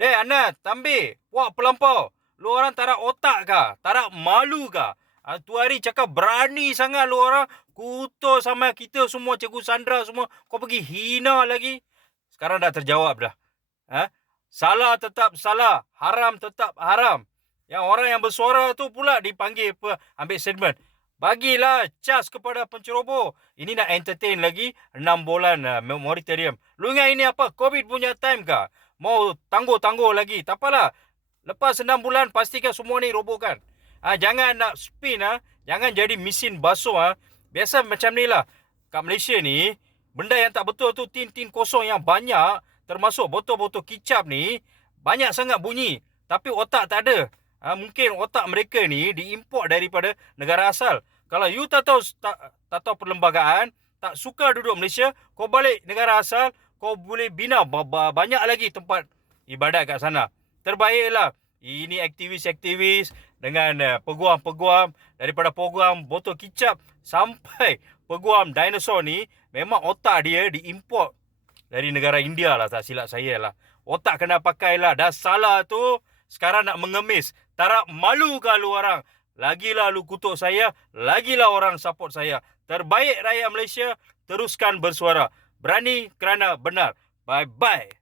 Anas, Tambi, wah pelampau. Lu orang tak ada otak kah? Tak ada malu kah? Tu hari cakap berani sangat lu orang kutuk sama kita semua, Cikgu Sandra semua. Kau pergi hina lagi. Sekarang dah terjawab dah. Salah tetap salah, haram tetap haram. Yang orang yang bersuara tu pula dipanggil ambil statement. Bagilah cas kepada penceroboh. Ini nak entertain lagi 6 bulan moratorium. Lu ingat ini apa? COVID punya time kah? Mau tangguh-tangguh lagi. Tak apalah. Lepas 6 bulan pastikan semua ni robohkan. Jangan nak spin. Jangan jadi mesin basuh. Biasa macam ni lah. Kat Malaysia ni, benda yang tak betul tu tin-tin kosong yang banyak, termasuk botol-botol kicap ni, banyak sangat bunyi. Tapi otak tak ada. Mungkin otak mereka ni diimport daripada negara asal. Kalau you tak tahu perlembagaan, tak suka duduk Malaysia, kau balik negara asal, kau boleh bina banyak lagi tempat ibadat kat sana. Terbaiklah. Ini aktivis-aktivis dengan peguam-peguam, daripada peguam botol kicap sampai peguam dinosaur ni, memang otak dia diimport dari negara India lah, tak silap saya lah. Otak kena pakai lah. Dah salah tu, sekarang nak mengemis. Tak malu kah lu orang? Lagilah lu kutuk saya, lagilah orang support saya. Terbaik rakyat Malaysia, teruskan bersuara. Berani kerana benar. Bye-bye.